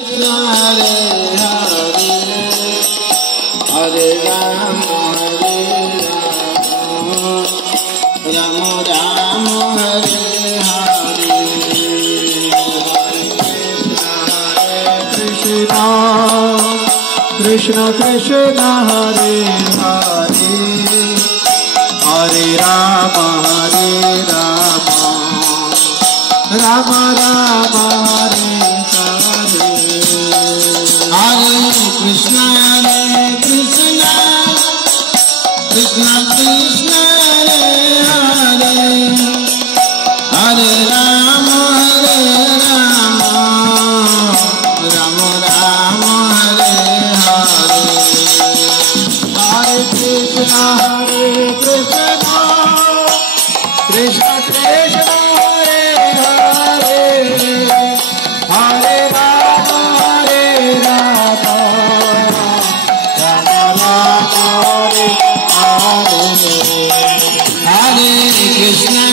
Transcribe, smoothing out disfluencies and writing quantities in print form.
Hare Hare, Hare Ram, Ram Ram, Hare Hare, Krishna Krishna Krishna, Hare Hare, Hare Rama, Rama Rama, Hare Hare, Hare Krishna, Krishna Krishna, Hare Hare, Hare Rama, Rama Rama, Hare Hare, Hare Krishna, Krishna Krishna, Hare Hare, Hare Rama, Rama Rama, Hare Hare, Hare Krishna,